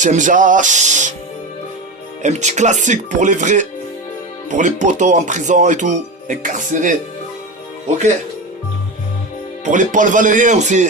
CMJH. Un petit classique pour les vrais. Pour les potos en prison et tout. Incarcérés. Ok. Pour les Paul Valérien aussi.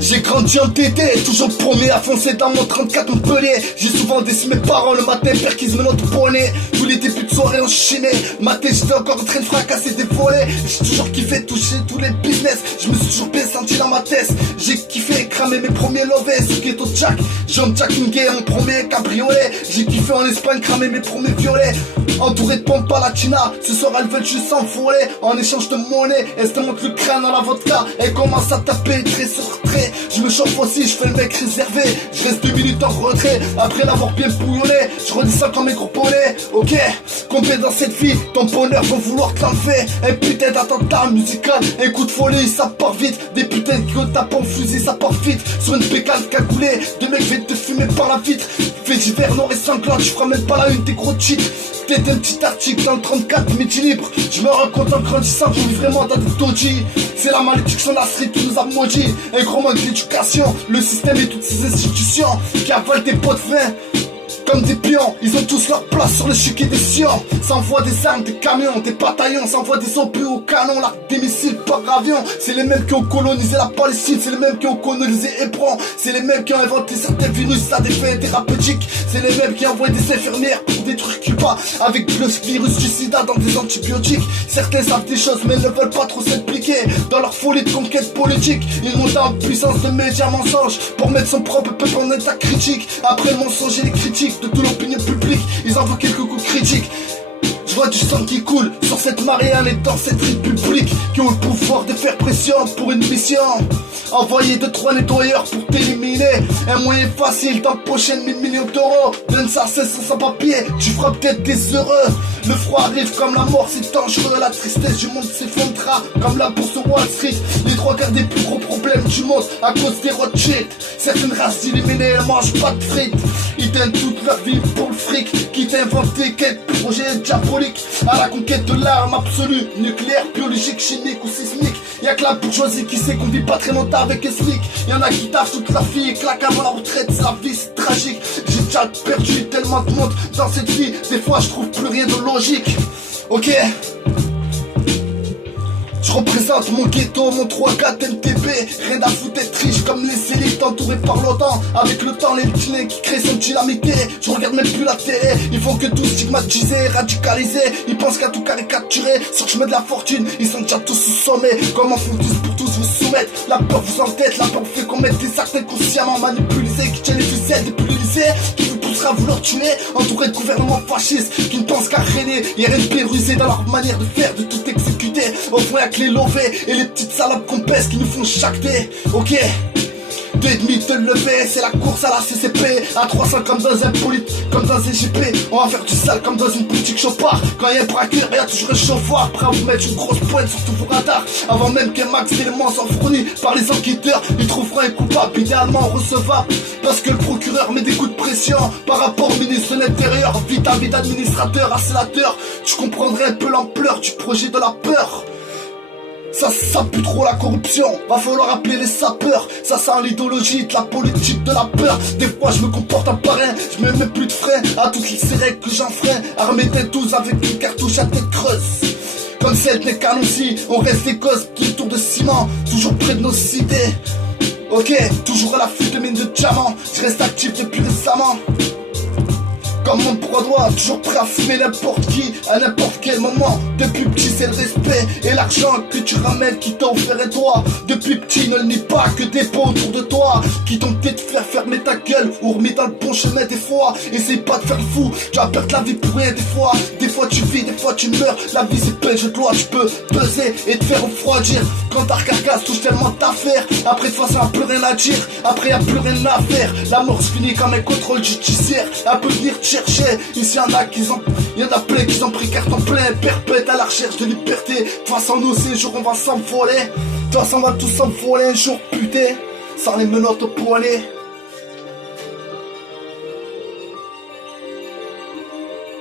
J'ai grandi en TT, toujours premier à foncer dans mon 34 Montpellier. J'ai souvent déçu mes parents le matin, perquise me notre bonnet. Tous les débuts de soirée enchaînés, matin j'étais encore en train de fracasser des volets. J'ai toujours kiffé toucher tous les business, je me suis toujours bien senti dans ma tête. J'ai kiffé cramer mes premiers lovés sous Ghetto Jack. John Jack Inge, mon premier cabriolet. J'ai kiffé en Espagne cramer mes premiers violets. Entouré de pompes à latina, ce soir elles veulent juste s'envoler. En échange de monnaie, elles te montrent le crâne dans la vodka. Elles commencent à taper trait sur trait. Je me chauffe aussi, je fais le mec réservé. Je reste 2 minutes en retrait, après l'avoir bien bouillonné. Je redescends comme mes gros poneys. Ok, combien dans cette vie, ton bonheur vont vouloir te l'enlever. Un putain d'attentat musical, un coup de folie, ça part vite. Des putains qui tapent en fusil, ça part vite. Sur une bécane cagoulée, des mecs viennent te fumer par la vitre. Fait d'hiver noir et sanglant, tu feras même pas la une des gros cheats. Peut-être un petit article dans le 34, midi libre. Je me rends compte en grandissant qu'on vit vraiment dans des taudis. C'est la malédiction de la street qui nous a maudits. Un gros manque d'éducation, le système et toutes ces institutions qui avalent des pots de vin comme des pions. Ils ont tous leur place sur le chiquet des Sion. S'envoient des armes, des camions, des bataillons. S'envoient des obus au canon, l'arc des missiles par avion. C'est les mêmes qui ont colonisé la Palestine. C'est les mêmes qui ont colonisé Hébron. C'est les mêmes qui ont inventé certains virus à des fins thérapeutiques. C'est les mêmes qui envoient des infirmières pour détruire Cuba avec le virus du sida dans des antibiotiques. Certains savent des choses mais ne veulent pas trop s'impliquer dans leur folie de conquête politique. Ils montent en puissance de médias mensonges pour mettre son propre peuple en état critique. Après le mensonge et les critiques de toute l'opinion publique, ils envoient quelques coups critiques. Je vois du sang qui coule sur cette Marianne et dans cette république qui ont le pouvoir de faire pression pour une mission. Envoyer 2-3 nettoyeurs pour t'éliminer. Un moyen facile d'empocher 1 million d'euros. Donne ça 500 sans papier, tu feras peut-être des heureux. Le froid arrive comme la mort, c'est dangereux. La tristesse du monde s'effondrera comme la bourse de Wall Street. Les 3 quarts des plus gros problèmes du monde à cause des Rothschild. Certaines races éliminées, elles mangent pas de frites. Ils donnent toute leur vie pour le fric. Quitte à inventer quelques projets diaboliques à la conquête de l'arme absolue, nucléaire, biologique, chimique ou sismique. Y'a que la bourgeoisie qui sait qu'on vit pas très longtemps avec un SMIC. Y'en a qui taffent toute la vie et claquent avant la retraite. C'est la vie, c'est tragique. J'ai déjà perdu tellement de monde dans cette vie. Des fois je trouve plus rien de logique. Ok, je représente mon ghetto, mon 3-4 MTB. Rien à foutre d'être riche comme les élites entourés par l'OTAN. Avec le temps, les petits qui créent son dynamité. Je regarde même plus la télé. Ils font que tout stigmatiser, radicaliser. Ils pensent qu'à tout caricaturer. Sur le chemin de la fortune, ils sont déjà tous sous sommet. Comment font tous pour tous vous soumettre? La peur vous entête, la peur vous fait commettre des actes inconsciemment manipulés. Qui tiennent les ficelles depuis le lycée, qui vous poussera à vouloir tuer. Entouré de gouvernements fascistes qui ne pensent qu'à régner. Y'a rien de pérusé dans leur manière de faire, de tout exécuter. Au fond y'a que les lovés et les petites salopes qu'on pèse qui nous font jacter. Ok, 2,5 de lever, c'est la course à la CCP. À 300 comme dans un comme dans un JP. On va faire du sale comme dans une boutique Chopard. Quand y'a un braqueur, y'a toujours un chauffeur prêt à vous mettre une grosse pointe sur tous vos radars. Avant même qu'un max d'éléments soit fourni par les enquêteurs, ils trouveront un coupable idéalement recevable. Parce que le procureur met des coups de pression par rapport au ministre de l'Intérieur. Vite à vite administrateur à sénateur, tu comprendrais un peu l'ampleur du projet de la peur. Ça pue trop la corruption, va falloir appeler les sapeurs. Ça sent l'idéologie de la politique de la peur. Des fois je me comporte en parrain, je mets même plus de frein à toutes les règles que j'enfreins. Armé d'un 12 avec une cartouche à tête creuse. Comme celle des canons-ci, on reste des gosses qui tournent de ciment. Toujours près de nos idées. Ok, toujours à l'affût de mines de diamants. Je reste actif depuis récemment. Comme mon brodois, toujours prêt à fumer n'importe qui, à n'importe quel moment. Depuis petit c'est le respect et l'argent que tu ramènes qui t'a offert et toi. Depuis petit ne le nie pas que des pots autour de toi qui t'ont peut-être fait fermer ta gueule ou remis dans le bon chemin des fois. Essaye pas de faire le fou, tu vas perdre la vie pour rien des fois. Des fois tu vis, des fois tu meurs, la vie c'est plein de jeu de loi. Tu peux peser et te faire refroidir quand ta carcasse touche tellement d'affaires. Après de toute façon y'a plus rien à dire, après y'a plus rien à faire. La mort se finit comme un contrôle judiciaire. Elle peut venir te chercher, ici y'en a plein qui ont pris carton plein. Perpète à la recherche de liberté. De toute façon nous ces jours on va s'envoler. De toute façon on va tous s'envoler un jour putain, sans les menottes au poignet.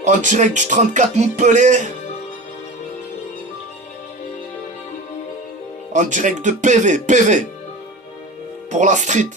En direct du 34 Montpellier. En direct de PV, PV. Pour la street.